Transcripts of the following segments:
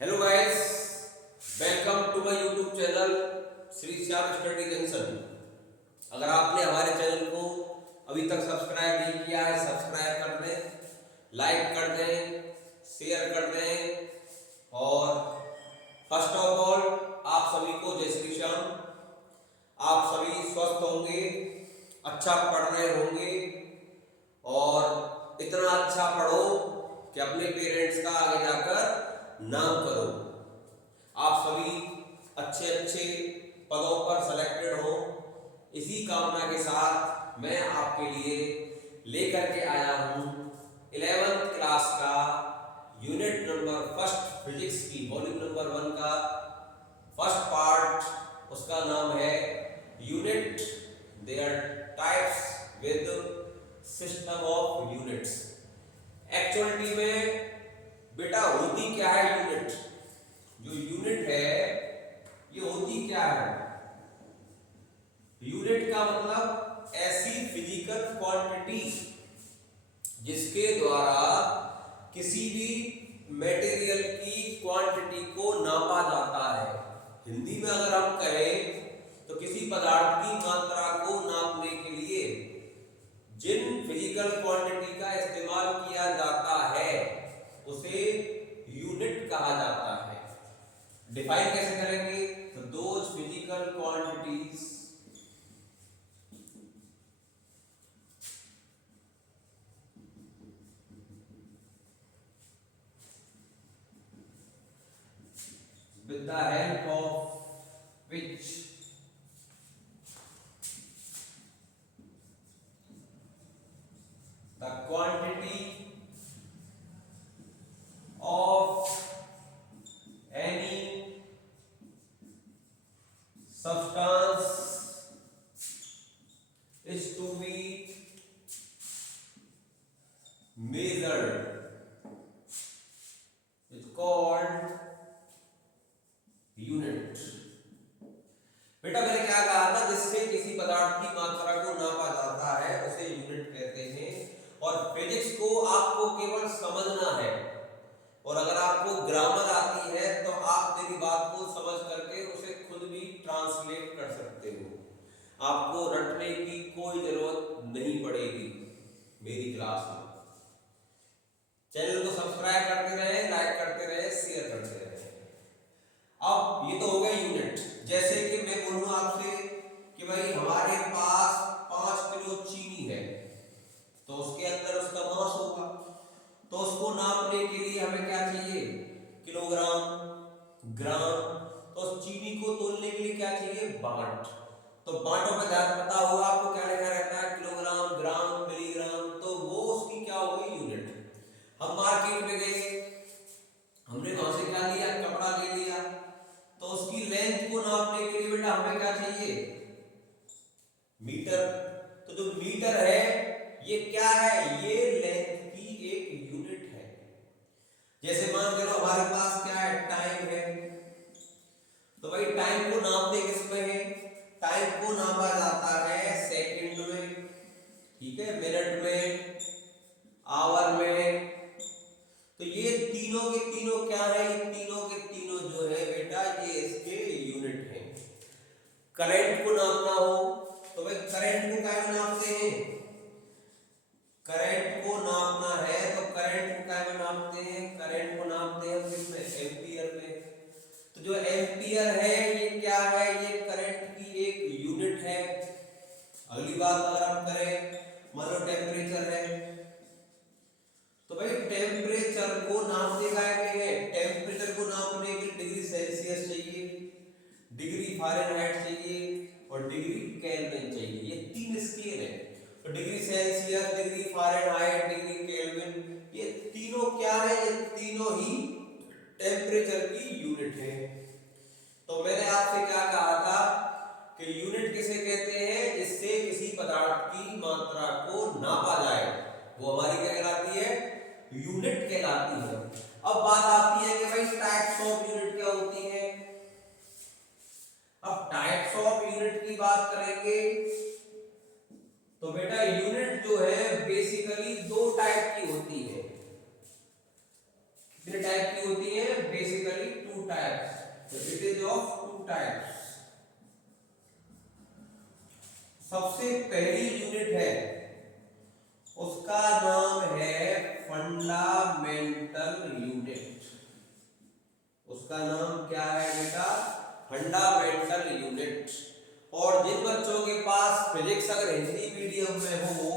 Hello guys, welcome to my YouTube channel Shri Shyam Study Junction. अगर आपने हमारे चैनल को अभी तक सब्सक्राइब नहीं किया है, सब्सक्राइब कर दें, लाइक कर दें, शेयर कर दें। और फर्स्ट ऑफ ऑल आप सभी को जय श्री श्याम। आप सभी स्वस्थ होंगे, अच्छा पढ़ रहे होंगे और इतना अच्छा पढ़ो कि अपने पेरेंट्स का आगे जाकर नाम करो। आप सभी अच्छे अच्छे पदों पर सेलेक्टेड हो, इसी कामना के साथ मैं आपके लिए लेकर के आया हूं 11th क्लास का यूनिट नंबर फर्स्ट फिजिक्स की वॉल्यूम नंबर 1 का फर्स्ट पार्ट। उसका नाम है unit there types with system of units. Actuality में बेटा होती क्या है यूनिट? जो यूनिट है ये होती क्या है? यूनिट का मतलब ऐसी फिजिकल क्वांटिटीज जिसके द्वारा किसी भी मटेरियल की क्वांटिटी को नापा जाता है। हिंदी में अगर हम कहें तो किसी पदार्थ की मात्रा को नापने के लिए जिन फिजिकल क्वांटिटी का इस्तेमाल किया जाता है उसे यूनिट कहा जाता है। डिफाइन कैसे करेंगे? तो those physical quantities with the help of which the quantity of any substance is to be measured is called unit. बेटा मैंने क्या कहा था? जिससे किसी पदार्थ की मात्रा को नापा जाता है उसे यूनिट कहते हैं। और फिजिक्स को आपको केवल समझना है, और अगर आपको ग्रामर आती है तो आप मेरी बात को समझ करके उसे खुद भी ट्रांसलेट कर सकते हो। आपको रटने की कोई जरूरत नहीं पड़ेगी मेरी क्लास में। चैनल को सब्सक्राइब करते रहे, लाइक करते रहे, शेयर करते रहे। अब ये तो हो गया यूनिट। जैसे कि मैं बोलूं आपसे कि भाई हमारे पास 5 किलो चीनी है, तो उसके अंदर उसका मास होगा, तो उसको नापने के लिए हमें क्या चाहिए? किलोग्राम, ग्राम। तो उस चीनी को तोलने के लिए क्या चाहिए? बाट। तो बाटों में ध्यान पता होगा आपको क्या लिखा रहता है? किलोग्राम, ग्राम, मिलीग्राम। तो वो उसकी क्या हो गई? यूनिट। हम मार्केट में गए, हमने वहां से क्या लिया? कपड़ा ले लिया, तो उसकी लेंथ को नापने के लिए बेटा हमें क्या चाहिए? मीटर। तो जो मीटर है ये क्या है? ये लेंथ की एक यूनिट है। जैसे मान के लो हमारे पास क्या है? टाइम है, तो भाई टाइम को नापते किसमें है? टाइम को नापा जाता है सेकंड में, ठीक है, मिनट में, आवर में। तो ये तीनों के तीनों क्या है? ये तीनों के तीनों जो है बेटा ये इसके यूनिट हैं। करंट को नापना हो तो भाई करंट को क्या में नापते हैं? करंट को नापना है तो करंट को क्या में नापते हैं? करंट को नापते हैं किसमें? एम्पियर में। तो जो एम्पियर है ये क्या है? ये करंट की एक यूनिट है। अगली बात अगर हम करें, मान लो टेम्परेचर है, तो भाई टेम्परेचर को नापने का है, टेम्परेचर को नापने के डिग्री सेल्सियस चाहिए, डिग्री फ़ारेनहाइट चाहिए और डिग्री केल्विन चाहिए। ये 3 स्केल है। तो degree Celsius, degree Fahrenheit, degree kelvin, ये तीनों क्या है? ये तीनों ही टेम्परेचर की यूनिट है। तो मैंने आपसे क्या कहा था कि यूनिट किसे कहते हैं? जिससे किसी पदार्थ की मात्रा को नापा जाए, वो हमारी क्या कहलाती है? यूनिट कहलाती है। अब बात आती है कि भाई टाइप्स ऑफ यूनिट क्या होती है। अब टाइप्स ऑफ यूनिट की बात करेंगे तो बेटा यूनिट जो है बेसिकली 2 टाइप की होती है। कितने टाइप की होती है? बेसिकली तो it is of two types. सबसे पहली यूनिट है उसका नाम है फंडामेंटल यूनिट। उसका नाम क्या है बेटा? Fundamental unit. और जिन बच्चों के पास फिजिक्स अगर हिंदी मीडियम में हो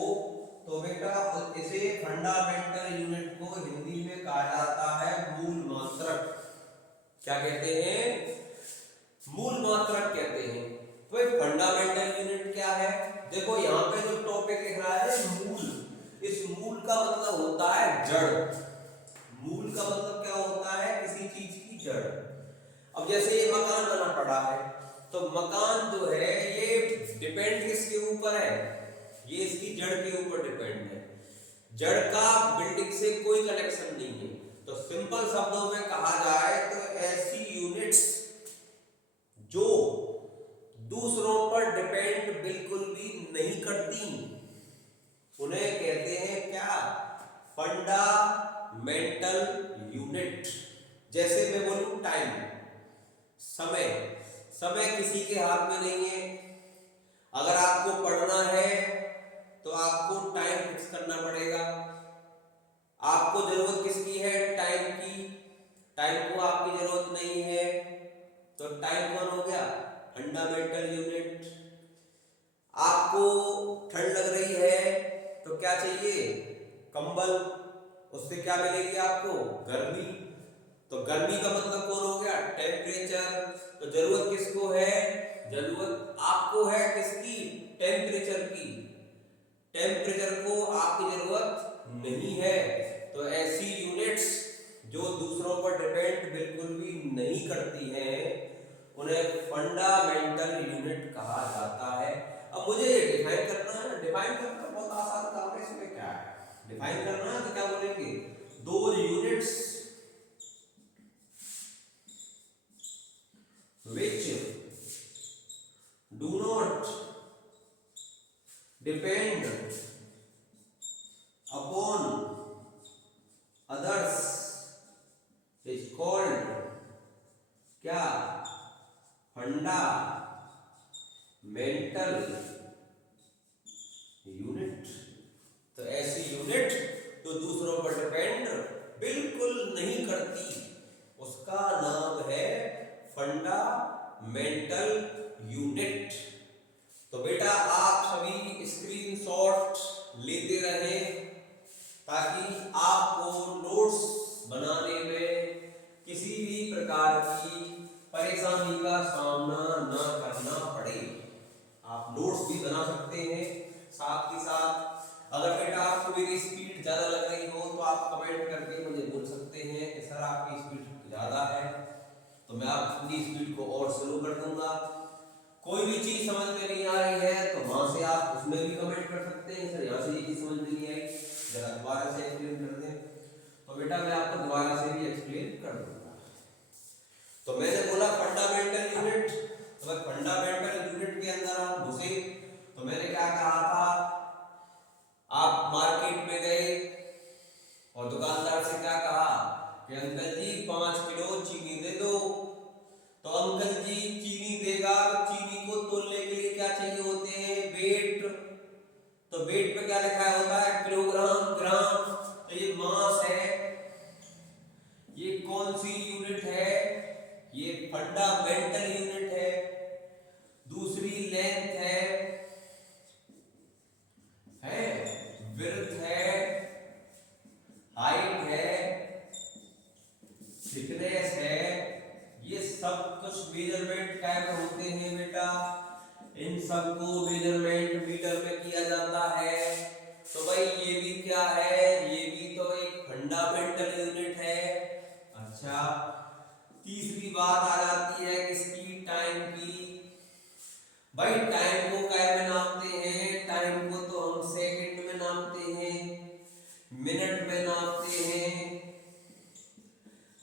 तो बेटा इसे फंडामेंटल यूनिट को हिंदी में कहा जाता है मूल मात्रक। क्या कहते हैं? मूल मात्रक कहते हैं। तो एक फंडामेंटल यूनिट क्या है? देखो यहाँ पे जो टॉपिक लिख रहा है मूल, इस मूल का मतलब होता है जड़। मूल का मतलब क्या होता है? किसी चीज की जड़। अब जैसे ये मकान बना पड़ा है तो मकान जो है ये डिपेंड किसके ऊपर है? ये इसकी जड़ के ऊपर डिपेंड है। जड़ का बिल्डिंग से कोई कनेक्शन नहीं है। तो सिंपल शब्दों में कहा जाए तो ऐसी यूनिट्स जो दूसरों पर डिपेंड बिल्कुल भी नहीं करती उन्हें कहते हैं क्या? Fundamental unit. जैसे मैं बोलूं टाइम, समय। समय किसी के हाथ में नहीं है। अगर आपको पढ़ना है तो आपको टाइम फिक्स करना पड़ेगा। आपको जरूरत किसकी है? टाइम की। टाइम को आपकी जरूरत नहीं है तो टाइम कौन हो गया? Fundamental unit. आपको ठंड लग रही है तो क्या चाहिए? कंबल। उससे क्या मिलेगी आपको? गर्मी। तो गर्मी का मतलब कौन हो गया? टेम्परेचर। तो जरूरत किसको है? जरूरत आपको है किसकी? टेम्परेचर की। टेम्परेचर को आपकी जरूरत नहीं है। तो ऐसी यूनिट्स जो दूसरों पर डिपेंड बिल्कुल भी नहीं करती हैं उन्हें फंडामेंटल यूनिट कहा जाता है। अब मुझे ये डिफाइन करना है। डिफाइन करना बहुत आसान काम है। इसमें क्या है? डिफाइन करना है तो क्या बोलेंगे? दो units which do not depend upon others is called क्या? Fundamental unit. तो ऐसी यूनिट जो दूसरों पर डिपेंड बिल्कुल नहीं करती उसका नाम है फंडामेंटल यूनिट। तो बेटा आप सभी स्क्रीनशॉट लेते रहें ताकि आपको नोट्स बनाने में किसी भी प्रकार की परेशानी का सामना न करना पड़े। आप नोट्स भी बना सकते हैं। साथ ही साथ अगर बेटा आपको मेरी स्पीड ज्यादा लग रही हो तो आप कमेंट करके मुझे बोल सकते हैं कि सर आपकी स्पीड ज्यादा है, तो मैं अपनी स्पीड को और स्लो कर दूंगा। कोई भी चीज समझ में नहीं आ रही है तो वहां से आप उसमें भी कमेंट कर सकते हैं, सर यहाँ से ये चीज समझ में नहीं आई, जरा दोबारा से एक्सप्लेन कर दें। तो बेटा मैं आपको दोबारा से भी एक्सप्लेन कर दूंगा। तो मैंने बोला फंडामेंटल यूनिट। तो फंडामेंटल यूनिट के अंदर आप घुसे तो मैंने क्या कहा था? आप मार्केट में गए और दुकानदार से क्या कहा कि अंकल जी 5 किलो चीनी दे दो। तो अंकल जी चीनी देगा। चीनी को तोलने के लिए क्या चाहिए होते हैं? वेट। तो वेट पे क्या लिखा होता है? किलोग्राम, ग्राम। तो ये मास है। ये कौन सी यूनिट है? ये फंडामेंटल यूनिट है। दूसरी लेंथ है विड्थ है, हाइट है, थिकनेस है। ये सब कुछ मेजरमेंट टाइप होते हैं बेटा। इन सबको मेजरमेंट मीटर में किया जाता है। तो भाई ये भी क्या है? ये भी तो एक फंडामेंटल यूनिट है। अच्छा, तीसरी बात आ जाती है किसकी? टाइम की। भाई टाइम को क्या में नापते हैं? टाइम को तो हम सेकंड में नापते हैं, मिनट में नापते हैं,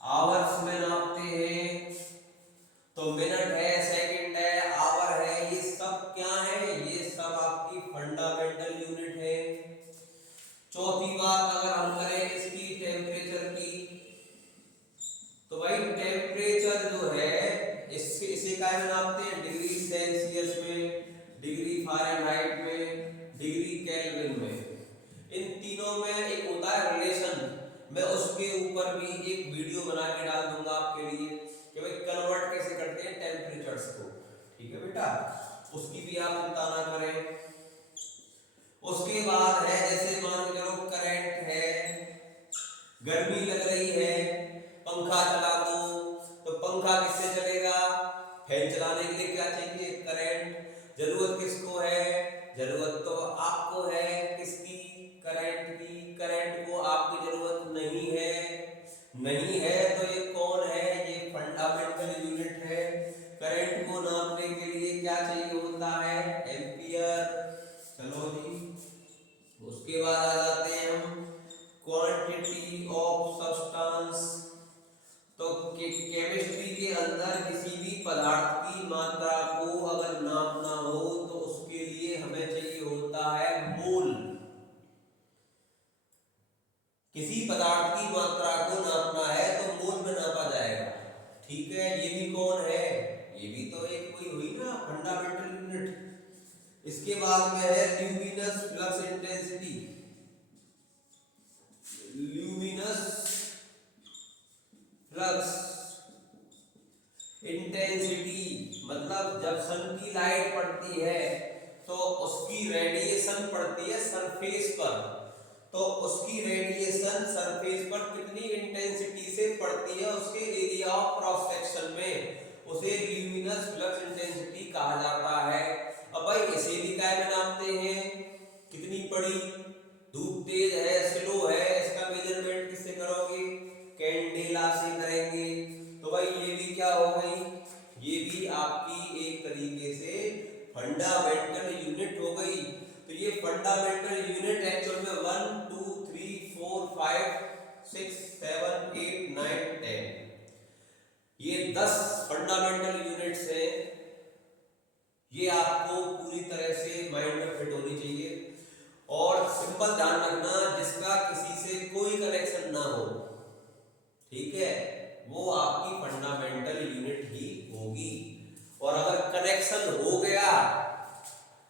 आवर्स में नापते हैं। तो मिनट है, सेकंड है, आवर है, ये सब क्या है? ये सब आपकी फंडामेंटल यूनिट है। चौथी बात अगर हम करें इसकी टेम्परेचर की, तो भाई टेम्परेचर जो है मैं उसके ऊपर भी एक वीडियो बना के डाल दूंगा आपके लिए कि भाई कन्वर्ट कैसे करते हैं टेम्परेचर्स को। ठीक है बेटा, उसकी भी आप चिंता ना करें। उसके बाद है जैसे मान के चलो करंट है, गर्मी लग रही है, पंखा चला दो, तो पंखा किससे चलेगा? फैन चलाने के लिए क्या चाहिए? करंट। जरूरत किसको है? जरूरत तो आपको है, किसकी? करंट की। करंट को आपकी जरूरत नहीं है, नहीं है तो ये कौन है? ये फंडामेंटल यूनिट है। करंट को नापने के लिए क्या चाहिए होता है? एम्पियर। चलो जी, उसके बाद आ जाते हैं हम क्वांटिटी ऑफ सब्सटेंस। तो केमिस्ट्री के अंदर किसी भी पदार्थ की मात्रा को अगर नापना हो तो उसके लिए हमें चाहिए होता है मोल। किसी पदार्थ की मात्रा को नापना है तो मोल में नापा जाएगा। ठीक है, ये भी कौन है? ये भी तो एक कोई हुई ना फंडामेंटल यूनिट। इसके बाद में है luminous flux intensity. Luminous flux intensity मतलब जब सन की लाइट पड़ती है तो उसकी रेडिएशन पड़ती है सरफेस पर, तो उसकी रेडिएशन सरफेस पर कितनी इंटेंसिटी से पड़ती है उसके एरिया ऑफ क्रॉस सेक्शन में, उसे ल्यूमिनस फ्लक्स इंटेंसिटी कहा जाता है। अब भाई इसे भी क्या में नापते हैं? कितनी पड़ी? धूप तेज है, स्लो है, इसका मेजरमेंट किससे करोगे? कैंडेला से करेंगे। तो भाई ये भी क्या हो गई? ये भी आपकी एक तरीके से फंडामेंटल यूनिट हो गई। तो ये फंडामेंटल यूनिट एक्चुअल में 1 2 3 4 5 6 7 8 9 10, ये 10 फंडामेंटल यूनिट्स हैं। ये आपको पूरी तरह से माइंड में फिट होनी चाहिए। और सिंपल ध्यान रखना, जिसका किसी से कोई कनेक्शन ना हो, ठीक है, वो आपकी फंडामेंटल यूनिट ही होगी। और अगर कनेक्शन हो गया,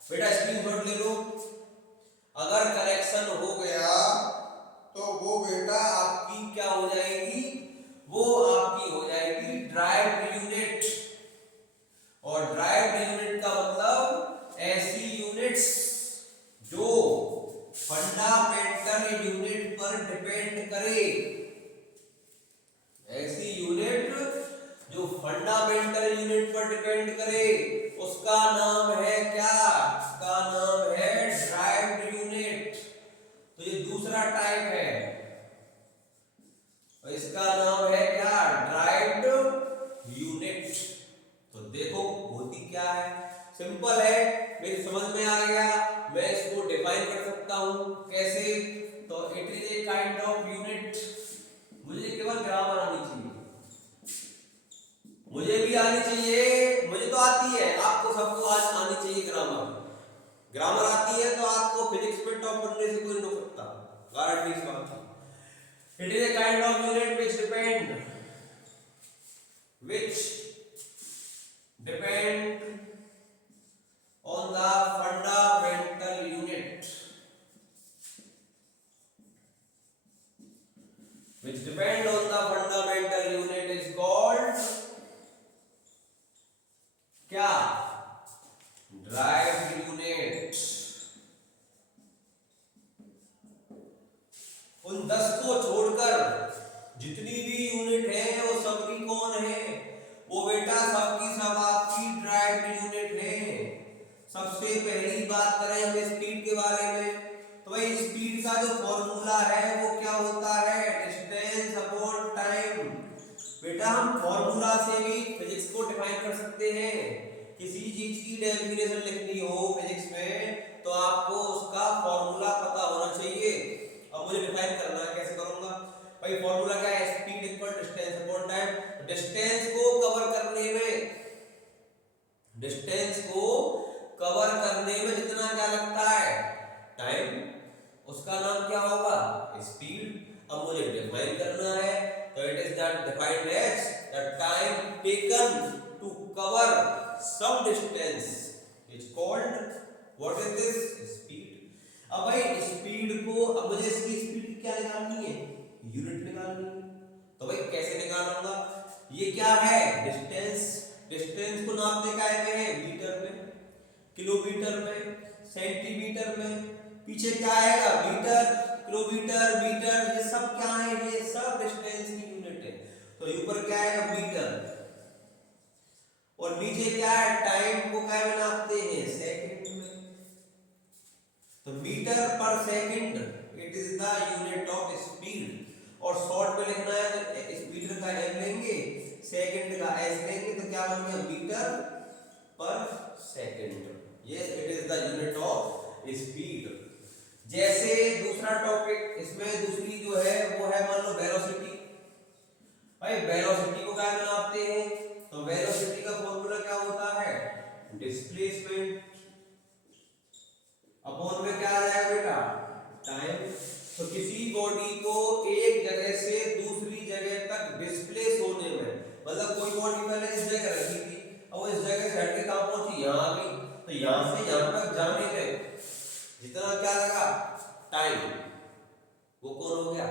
बेटा स्क्रीनशॉट ले लो, अगर कनेक्शन हो गया तो वो बेटा आपकी क्या हो जाएगी? वो आपकी हो जाएगी ड्राइव्ड यूनिट। और ड्राइव्ड यूनिट का मतलब ऐसी यूनिट्स जो फंडामेंटल यूनिट पर डिपेंड करे। ऐसी यूनिट जो फंडामेंटल यूनिट पर डिपेंड करे उसका नाम है क्या? उसका नाम है ड्राइव्ड यूनिट। तो ये दूसरा टाइप है, और इसका नाम है क्या? Derived unit. तो देखो होती क्या है, सिंपल है, मेरी समझ में आ गया। मैं इसको डिफाइन कर सकता हूं कैसे? तो it is a kind of unit. मुझे केवल ग्रामर आनी चाहिए, मुझे भी आनी चाहिए, मुझे तो आती है, आपको सबको आज आनी चाहिए ग्रामर। ग्रामर आती है तो आपको फिजिक्स में टॉप करने से कोई नहीं रोक सकता, गारंटी इस बात की। It is a kind of unit which depend on the fundamental unit, which depend on the fundamental unit is called क्या? Derived unit. उन 10 को छोड़कर जितनी भी यूनिट है वो सबकी कौन है? वो बेटा सबकी सब आपकी ड्राइव्ड यूनिट है। सबसे पहली बात करें हम स्पीड के बारे में, तो भाई स्पीड का जो फॉर्मूला है वो क्या होता है? Distance upon time. बेटा हम फॉर्मूला से भी फिजिक्स को डिफाइन कर सकते हैं। किसी चीज की डेफिनेशन लिखनी हो फिजिक्स में तो आपको उसका फॉर्मूला पता होना चाहिए। अब मुझे डिफाइन करना है, कैसे करूंगा भाई? फॉर्मूला क्या है? Speed equal distance upon time. Distance को कवर करने में, डिस्टेंस को कवर करने में जितना क्या लगता है? टाइम, उसका नाम क्या होगा? स्पीड। अब मुझे डिफाइन करना है, तो it is that defined as the time taken to cover some distance is called, what is this? Speed। अब भाई स्पीड को, अब मुझे इसकी स्पीड क्या निकालनी है? यूनिट निकालनी है। तो भाई कैसे निकालूंगा, ये क्या है डिस्टेंस, डिस्टेंस को नापने का है मीटर में, किलोमीटर में, सेंटीमीटर में, पीछे क्या आएगा मीटर, किलोमीटर, मीटर, ये सब क्या है, ये सब डिस्टेंस की यूनिट है। तो ऊपर क्या आएगा मीटर, और नीचे क्या है टाइम को क्या में नापते हैं सेकंड में। तो मीटर पर second it is the unit of speed, और शॉर्ट में लिखना है तो मीटर का एम लेंगे, सेकंड का एस लेंगे, तो क्या बन गया मीटर पर second. Yes it is the unit of speed. जैसे दूसरा टॉपिक, इसमें दूसरी जो है वो है मान लो वेलोसिटी। भाई वेलोसिटी को क्या नापते हैं, तो वेलोसिटी का फॉर्मूला क्या होता है डिस्प्लेसमेंट अपॉन में क्या आ जाएगा बेटा टाइम। तो किसी बॉडी को एक जगह से दूसरी जगह तक डिस्प्लेस होने में, मतलब कोई बॉडी पहले इस जगह रखी थी, अब इस जगह से हटके कहां पहुंची, यहां आ गई, तो यहां से यहां तक जाने में जितना क्या लगा टाइम, वो कौन हो गया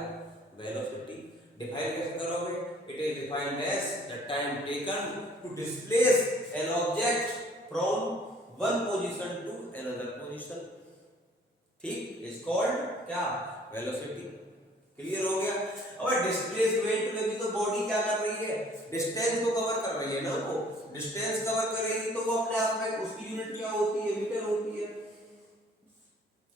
वेलोसिटी। डिफाइन कैसे करोगे, it is defined as the time taken to displace an object from one position to another position, ठीक, इज कॉल्ड क्या वेलोसिटी। क्लियर हो गया। अब डिस्प्लेसमेंट में भी तो बॉडी क्या कर रही है, डिस्टेंस को कवर कर रही है ना, वो डिस्टेंस कवर करेगी तो वो अपने आप में उसकी यूनिट क्या होती है मीटर होती है।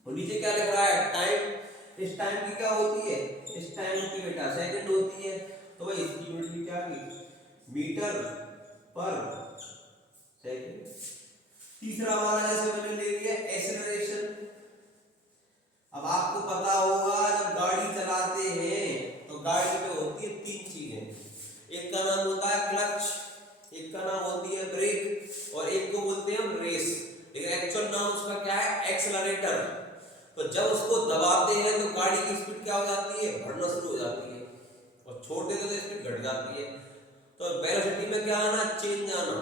और नीचे क्या लिख रहा है टाइम, इस टाइम की क्या होती है, इस टाइम की बेटा सेकंड होती है, तो भाई इसकी यूनिट भी क्या की मीटर पर सेकंड। तीसरा वाला जैसे मैंने ले लिया एक्सेलरेशन। अब आपको पता होगा जब गाड़ी चलाते हैं तो गाड़ी में होती है तीन चीजें, एक का नाम होता है क्लच, एक का नाम होती है ब्रेक, और एक को बोलते हैं हम रेस, लेकिन एक्चुअल नाम उसका क्या है एक्सेलरेटर। तो जब उसको दबाते हैं तो गाड़ी की स्पीड क्या हो जाती है बढ़ना शुरू हो जाती है, और छोड़ देते तो स्पीड घट जाती है। तो वेलोसिटी में क्या आना चेंज आना,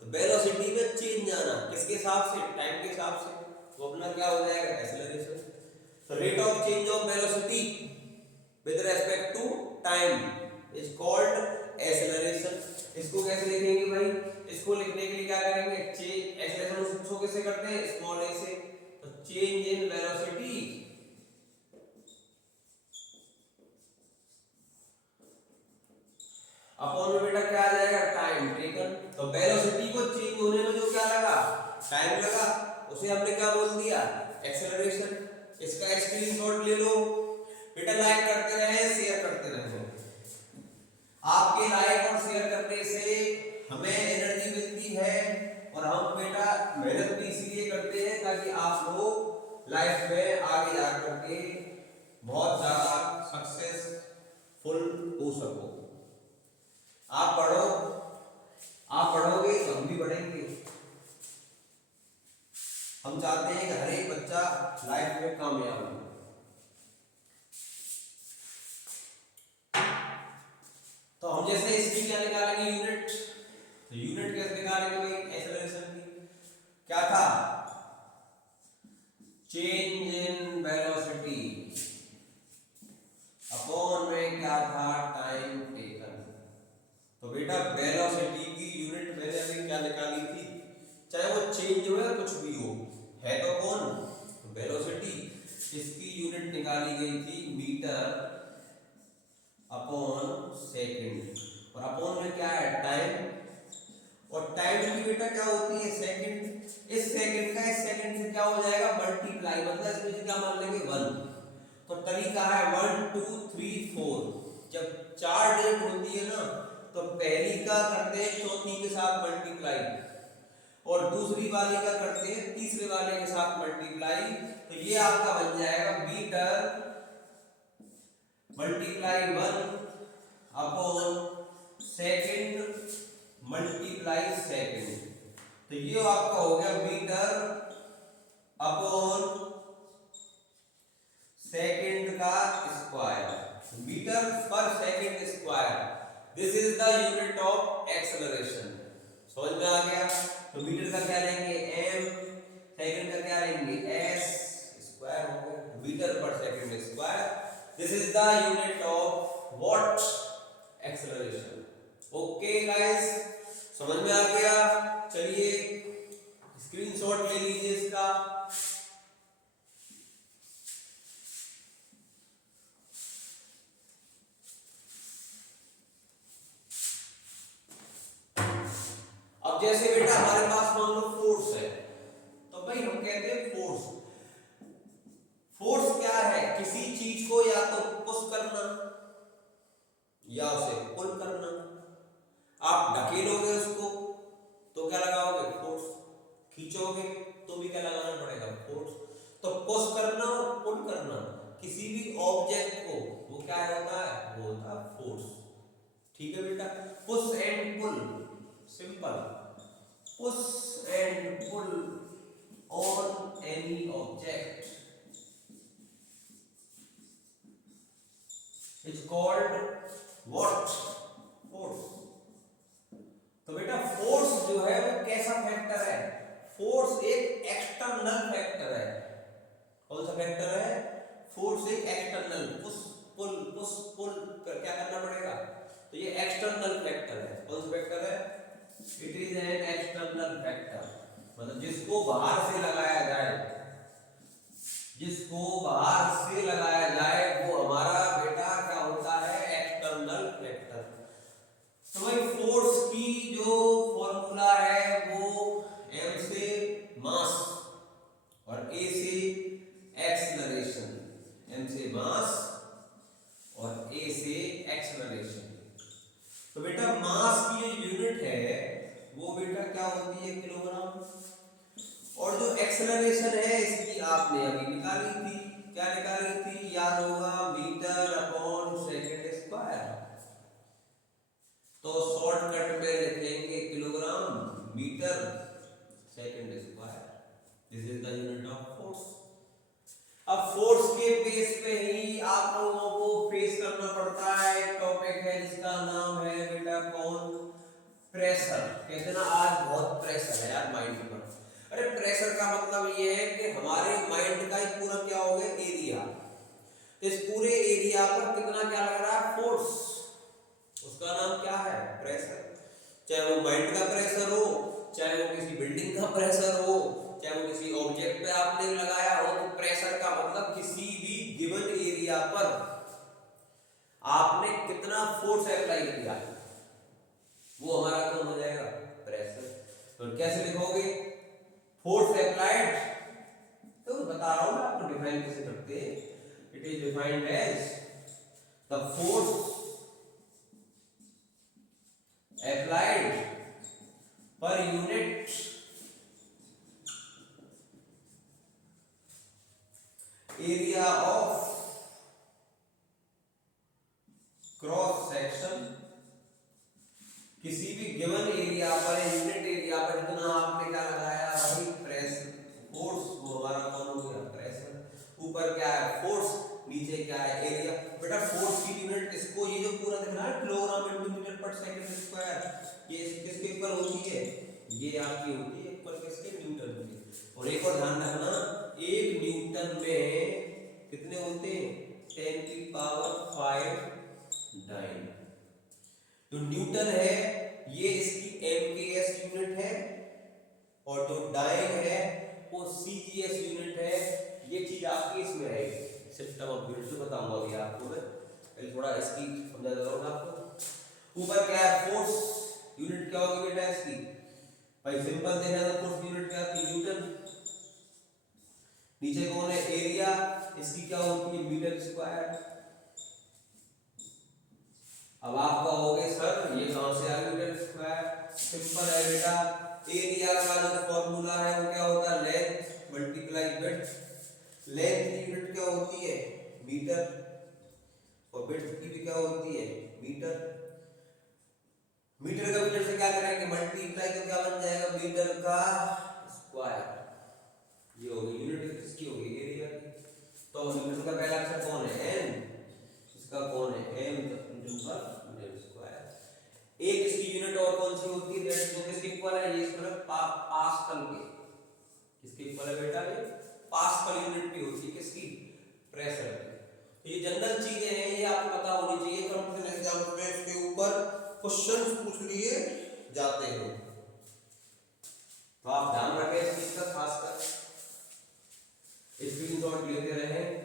तो वेलोसिटी में चेंज आना किसके हिसाब से टाइम के हिसाब से, तो अपना क्या हो जाएगा एक्सेलरेशन। तो rate of change of velocity with respect to time is called acceleration. इसको कैसे लिखेंगे भाई, इसको लिखने के लिए क्या करेंगे चेंज एक्सेलरेशन उसको कैसे करते हैं स्मॉल ए से, तो चेंज इन वेलोसिटी अपॉन में बेटा क्या आ जाएगा टाइम टेकन। तो वेलोसिटी को चेंज होने में जो क्या लगा टाइम लगा, उसे हमने क्या बोल दिया एक्सेलरेशन। इसका स्क्रीनशॉट ले लो बेटा, लाइक करते रहे शेयर करते रहे, आपके लाइक और शेयर करने से हमें एनर्जी मिलती है, और हम बेटा मेहनत भी इसीलिए करते हैं ताकि आप लोग लाइफ में आगे जा करके बहुत ज्यादा सक्सेसफुल हो सको। आप पढ़ो, आप पढ़ोगे तो हम भी बढ़ेंगे। हम चाहते हैं कि हर एक बच्चा लाइफ में कामयाब हो। तो हम जैसे इसकी क्या निकालेंगे यूनिट, तो यूनिट कैसे निकालेंगे भाई एक्सेलरेशन की, क्या था चेंज इन वेलोसिटी अपॉन में क्या था टाइम टेकन। तो बेटा वेलोसिटी की यूनिट मैंने अभी क्या निकाली थी, चाहे वो चेंज हो या कुछ भी हो, है तो कौन वेलोसिटी, इसकी यूनिट निकाली गई थी मीटर अपॉन सेकंड, और अपॉन में क्या है टाइम, और टाइम की बेटा क्या होती है सेकंड। इस सेकंड का इस सेकंड से क्या हो जाएगा मल्टीप्लाई, मतलब इसमें क्या मान लेंगे 1। तो तरीका है 1 2 3 4, जब 4 डिजिट होती है ना तो पहली का करते हैं चौथी के साथ मल्टीप्लाई, और दूसरी वाली का करते हैं तीसरे वाले के साथ मल्टीप्लाई। तो ये आपका बन जाएगा metre multiply 1 upon second multiply second. तो ये आपका हो गया मीटर अपॉन सेकंड का स्क्वायर, मीटर पर second square, this is the unit of acceleration. समझ में आ गया। तो मीटर का क्या लेंगे m, सेकंड का क्या लेंगे s, स्क्वायर हो गया मीटर पर second square this is the unit of what, acceleration. Okay guys, समझ में आ गया? चलिए स्क्रीनशॉट ले लीजिए इसका। अब जैसे बेटा हमारे पास मान लो फोर्स है, तो भाई हम कहते हैं फोर्स। फोर्स क्या है? किसी चीज को या तो पुश करना या उसे पुल करना। आप ढकेलोगे उसको तो क्या लगाओगे? फोर्स। खींचोगे तो भी क्या लगाना पड़ेगा? फोर्स। तो पुश करना और पुल करना किसी भी ऑब्जेक्ट को, वो क्या होता है? वो होता है फोर्स। ठीक है बेटा? Push and pull, simple. Push and pull on any object is called what? Force. तो बेटा फोर्स जो है वो कैसा फैक्टर है? फोर्स एक एक्सटर्नल फैक्टर है। कौन सा फैक्टर है? फोर्स एक एक्सटर्नल, पुश पुल कर क्या करना पड़ेगा? तो ये एक्सटर्नल फैक्टर है। कौन सा फैक्टर है? It is an external factor, मतलब जिसको बाहर से लगाया जाए, जिसको बाहर से लगाया जाए वो हमारा बेटा क्या होता है? External factor. तो भाई फोर्स की जो फॉर्मूला है वो m से मास और a से एक्सेलरेशन, m से मास और a से एक्सेलरेशन। तो बेटा मास की जो यूनिट है वो बेटा क्या होती है? किलोग्राम। और जो एक्सेलरेशन है इसकी आपने अभी निकाली थी। क्या निकाली थी? याद होगा, मीटर अपॉन सेकंड स्क्वायर। तो शॉर्टकट में लिखेंगे kilogram metre second square. This is the unit of force. अब फोर्स के बेस पे ही आप लोगों को फेस करना पड़ता है एक टॉपिक है जिसका नाम है बेटा कौन? प्रेशर। कहते ना आज बहुत प्रेशर है यार माइंड पर। अरे प्रेशर का मतलब ये है कि हमारे माइंड का ही पूरा क्या हो गया? एरिया। इस पूरे एरिया पर कितना क्या लग रहा है? फोर्स। उसका नाम क्या है? प्रेशर। चाहे वो माइंड का प्रेशर हो, चाहे वो किसी बिल्डिंग का प्रेशर हो, चाहे वो किसी ऑब्जेक्ट पे आपने लगाया हो, तो प्रेशर का मतलब किसी भी गिवन एरिया पर आपने कितना फोर्स अप्लाई किया, वो हमारा कौन हो जाएगा? प्रेशर। तो कैसे लिखोगे फोर्स अप्लाइड? तो बता रहा हूं मैं आपको डिफाइन कैसे करते हैं। It is defined as the force applied per unit area of cross section. किसी भी गिवन एरिया पर, यूनिट एरिया पर जितना आपने क्या लगाया वही प्रेशर, फोर्स, वो हमारा कौन हो गया? प्रेशर। ऊपर क्या है? फोर्स, नीचे क्या है? एरिया। बेटा फोर्स की यूनिट इसको, ये जो पूरा दिख रहा है किलोग्राम इनटू मीटर पर सेकंड स्क्वायर, ये किसके इक्वल होती है? ये आपकी होती है इक्वल किसके? न्यूटन के। और एक और ध्यान रखना, एक न्यूटन में कितने होते हैं? 10 की पावर 5 डाइन। जो न्यूटन है ये इसकी एमकेएस यूनिट है, और जो डाइन है वो सीजीएस यूनिट है। ये चीज आपकी इसमें आएगी सिस्टम ऑफ यूनिट से बताऊंगा अभी आपको मैं। पहले थोड़ा इसकी समझा देता हूं आपको। ऊपर क्या है? फोर्स यूनिट क्या होगी बेटा इसकी? भाई सिंपल देखा तो फोर्स यूनिट क्या थी? न्यूटन। नीचे कौन है? एरिया। इसकी क्या होती है? Metre square. अब आप कहोगे सर ये कहां से आ गया मीटर स्क्वायर? सिंपल है बेटा, एरिया का जो फॉर्मूला है वो क्या होता है? Length multiply width. लेंथ की यूनिट क्या होती है? मीटर। और विड्थ की भी क्या होती है? मीटर। मीटर का मीटर से क्या करेंगे? मल्टीप्लाई, तो क्या बन जाएगा? मीटर का स्क्वायर। ये हो गई यूनिट किसकी? होगी एरिया की। तो मीटर का पहला अक्षर कौन है? एन। इसका कौन है? एम। Metre square. एक इसकी यूनिट और कौन सी होती है? दैट वो किसके इक्वल है? ये इसका पास्कल के। किसके इक्वल है बेटा? ये पास्कल यूनिट भी होती है किसकी? प्रेशर की। ये जनरल चीजें हैं, ये आपको पता होनी चाहिए। कंपटीशन एग्जाम में इसके ऊपर क्वेश्चन पूछ लिए जाते हैं, तो आप ध्यान रखें इस चीज का खासकर, स्क्रीनशॉट लेते रहें।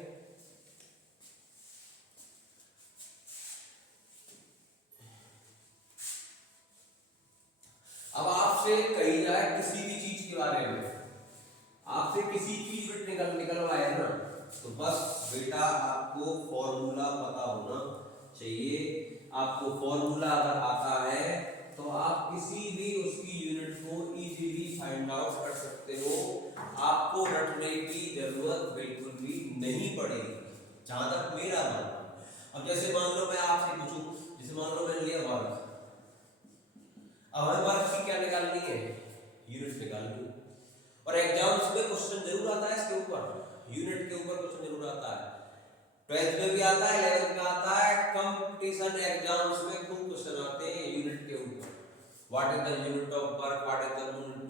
अब आपसे कही जाए किसी भी चीज के बारे में, आपसे किसी चीज निकलवाए ना, तो बस बेटा आपको फॉर्मूला पता होना चाहिए। आपको फॉर्मूला अगर आता है तो आप किसी भी उसकी यूनिट को इजीली फाइंड आउट कर सकते हो, आपको रटने की जरूरत बिल्कुल भी नहीं पड़ेगी, जहां तक मेरा मानना। अब जैसे मान लो मैं आपसे पूछूं, जैसे मान लो मैंने लिया वर्ग, अब हमें वर्ग की क्या निकालनी है, यूनिट निकालनी है। और एग्जाम्स में क्वेश्चन जरूर आता है इसके ऊपर, यूनिट के ऊपर क्वेश्चन जरूर आता है, 12th में भी आता है, 11th में आता है, कंपटीशन एग्जाम्स में खूब क्वेश्चन आते हैं यूनिट के ऊपर। What is the unit of work, what is the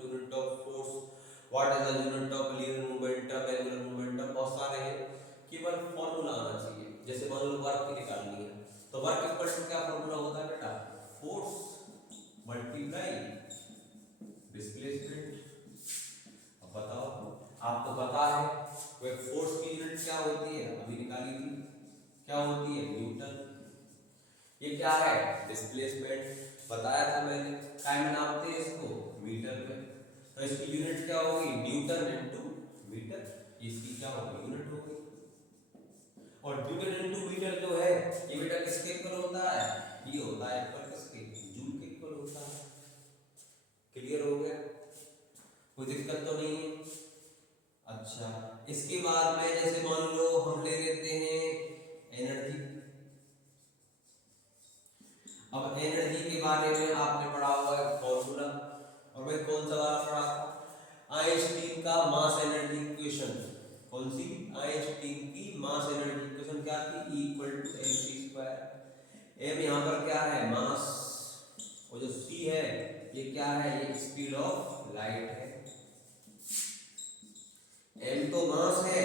unit of force, what is the unit of linear momentum, angular momentum, बहुत सारे हैं। केवल फॉर्मूला आना चाहिए। जैसे मान लो वर्क की निकालनी है, तो वर्क इक्वल टू क्या फॉर्मूला होता है बेटा, फोर्स मल्टीप्लाई डिस्प्लेसमेंट। अब बताओ, आपको पता है वो फोर्स की यूनिट क्या होती है, अभी निकाली थी, क्या होती है, न्यूटन। ये क्या है, डिस्प्लेसमेंट, बताया था मैंने, काय में नापते हैं इसको, मीटर में, तो इसकी यूनिट क्या होगी, न्यूटन इनटू मीटर, इसकी क्या होगी, यूनिट होगी। और न्यूटन इनटू मीटर जो है ये बेटा किसके इक्वल होता है, ये होता है इक्वल किसके, जूल के इक्वल होता है। क्लियर हो गया, कोई दिक्कत तो नहीं है। अच्छा, इसके बाद में जैसे मान लो हम ले लेते हैं एनर्जी। अब एनर्जी के बारे में आपने पढ़ा हुआ है फॉर्मूला, और मैं कौन सा वाला पढ़ा था, आइंस्टीन का मास एनर्जी इक्वेशन। कौन सी, आइंस्टीन की मास एनर्जी इक्वेशन क्या थी, E = mc²। m यहाँ पर क्या है, मास, और जो c है ये क्या है, ये स्पीड ऑफ लाइट है। m तो मास है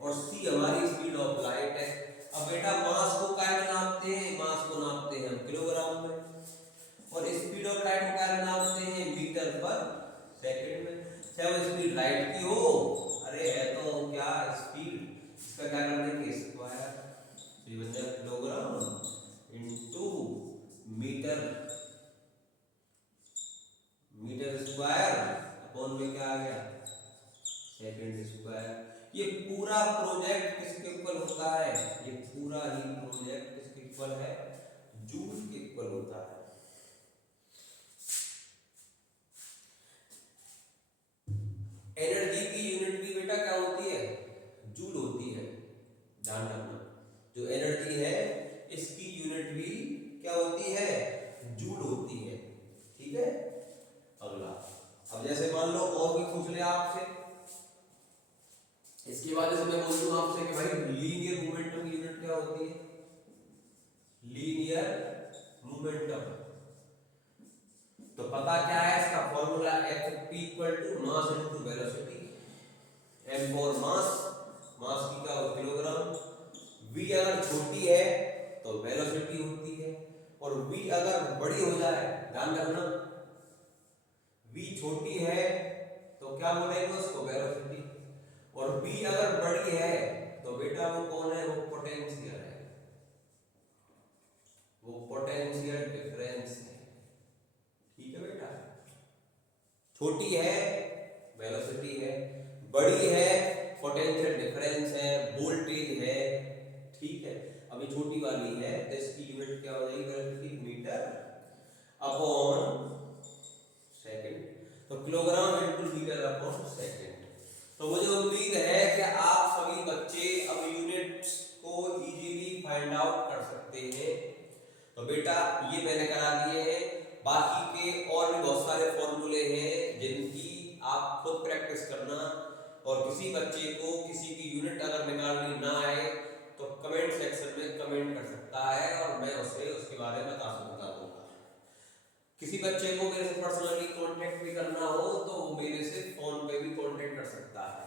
और c हमारी स्पीड ऑफ लाइट है। अब बेटा मास को क्या में नापते हैं, मास को नापते हैं हम किलोग्राम में, और स्पीड ऑफ लाइट को क्या में नापते हैं, मीटर पर सेकंड में। चाहे स्पीड लाइट की हो, अरे है तो क्या स्पीड, इसका क्या कर देंगे, स्क्वायर, तो ये बन जाएगा kilogram into metre, metre square upon में क्या आ गया, सेकंड स्क्वायर। ये पूरा प्रोजेक्ट किसके इक्वल होता है, ये पूरा ही प्रोजेक्ट किसके इक्वल है, जूल के इक्वल होता है। एनर्जी की यूनिट भी बेटा क्या होती है, जूल होती है, ध्यान रखना। जो एनर्जी है इसकी यूनिट भी क्या होती है, जूल होती है, ठीक है। अगला, अब जैसे मान लो और भी पूछ ले आपसे, इसके बाद जैसे मैं बोल दूं आपसे कि भाई लीनियर मोमेंटम की यूनिट क्या होती है, लीनियर मोमेंटम, तो पता क्या है इसका formula, F = mass into velocity. m for mass, mass की क्या हो, किलोग्राम। v अगर छोटी है तो वेलोसिटी होती है, और v अगर बड़ी हो जाए, ध्यान रखना, v छोटी है तो क्या बोलेंगे उसको, वेलोसिटी, और v अगर बड़ी है तो बेटा वो कौन है, वो पोटेंशियल है, वो पोटेंशियल डिफरेंस है, ठीक है बेटा। छोटी है वेलोसिटी है, बड़ी है पोटेंशियल डिफरेंस है, वोल्टेज है, ठीक है। अभी छोटी वाली है तो इसकी यूनिट क्या हो जाएगी, वेलोसिटी, मीटर अपॉन सेकंड, तो kilogram into metre upon second. तो मुझे उम्मीद है कि आप सभी बच्चे अब यूनिट्स को इजीली फाइंड आउट कर सकते हैं। तो बेटा ये मैंने करा दिए हैं, बाकी के और भी बहुत सारे फॉर्मूले हैं जिनकी आप खुद प्रैक्टिस करना, और किसी बच्चे को किसी की यूनिट अगर निकालनी ना आए तो कमेंट सेक्शन में कमेंट कर सकता है, और मैं उसे उसके बारे में बता दूंगा। किसी बच्चे को मेरे से पर्सनली कांटेक्ट भी करना हो तो वो मेरे से फोन पे भी कांटेक्ट कर सकता है।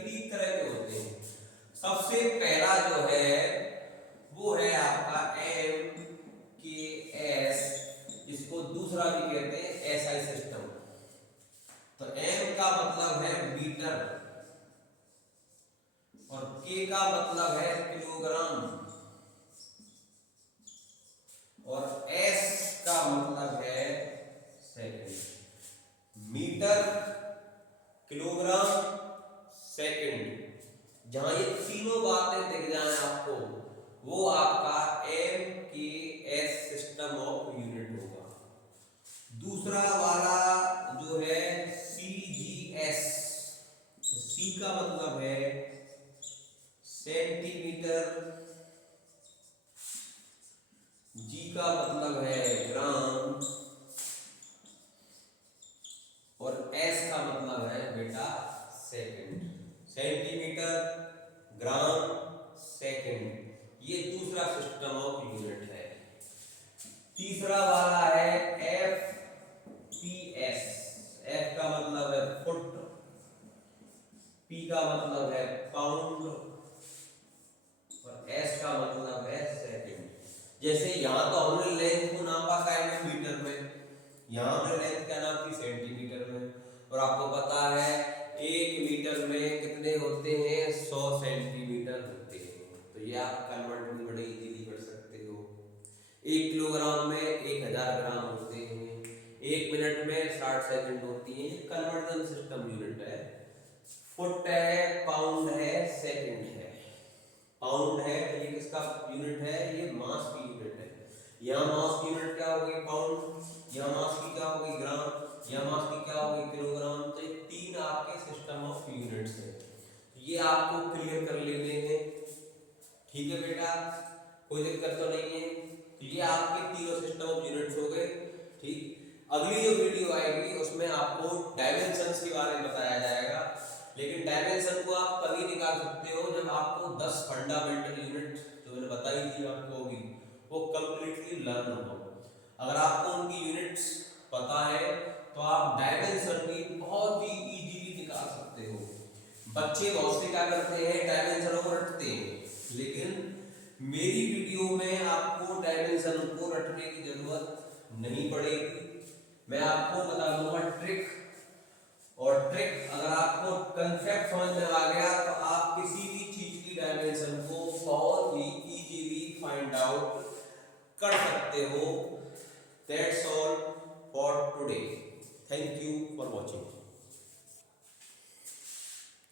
तीन तरह के होते हैं। सबसे पहला जो है वो है आपका एम के एस, इसको दूसरा भी कहते हैं एसआई सिस्टम। तो एम का मतलब है मीटर और के का मतलब है किलोग्राम और एस का मतलब है सेकंड। मीटर, किलोग्राम, सेकंड, जहां ये तीनों बातें दिख जाए आपको वो आपका एम के एस सिस्टम ऑफ यूनिट होगा। दूसरा वाला जो है सी जी एस, तो सी का मतलब है सेंटीमीटर, जी का मतलब है ग्राम और एस का मतलब है बेटा सेकंड। सेंटीमीटर, ग्राम, सेकंड, ये दूसरा सिस्टम ऑफ यूनिट है। तीसरा वाला है एफ पी एस। एफ का मतलब है फुट, पी का मतलब है पाउंड और एस का मतलब है सेकंड। जैसे यहां तो हमने लेंथ को नापा था मीटर में, यहां हमने लेंथ क्या नापी सेंटीमीटर में, और आपको पता है 1 मीटर में कितने होते हैं 100 सेंटीमीटर होते हैं। तो ये आप कन्वर्ट भी बड़े इजीली कर सकते हो। 1 किलोग्राम में 1000 ग्राम होते हैं, 1 मिनट में 60 सेकंड होती है। कन्वर्जन सिस्टम यूनिट है। फुट है, पाउंड है, सेकंड है। पाउंड है ये किसका यूनिट है, ये मास की यूनिट है। यहाँ मास की यूनिट क्या होगी पाउंड, यहाँ मास की क्या होगी ग्राम, यहाँ मास की क्या होगी किलोग्राम। तो ये तीन आपके सिस्टम ऑफ यूनिट्स हैं, ये आपको क्लियर कर लेने हैं। ठीक है बेटा, कोई दिक्कत तो नहीं है। तो ये आपके तीनों सिस्टम ऑफ यूनिट्स हो गए। ठीक, अगली जो वीडियो आएगी उसमें आपको डायमेंशंस के बारे में बताया जाएगा। लेकिन डायमेंशन को आप तभी निकाल सकते हो जब आपको 10 फंडामेंटल यूनिट जो मैंने बताई थी आपको होगी वो कंप्लीटली लर्न हो। अगर आपको उनकी यूनिट्स पता है तो आप डायमेंशन भी बहुत ही इजीली निकाल सकते हो। बच्चे बहुत से क्या करते हैं डायमेंशन को रटते हैं, लेकिन मेरी वीडियो में आपको डायमेंशन को रटने की जरूरत नहीं पड़ेगी। मैं आपको बता दूंगा ट्रिक, और ट्रिक अगर आपको कंसेप्ट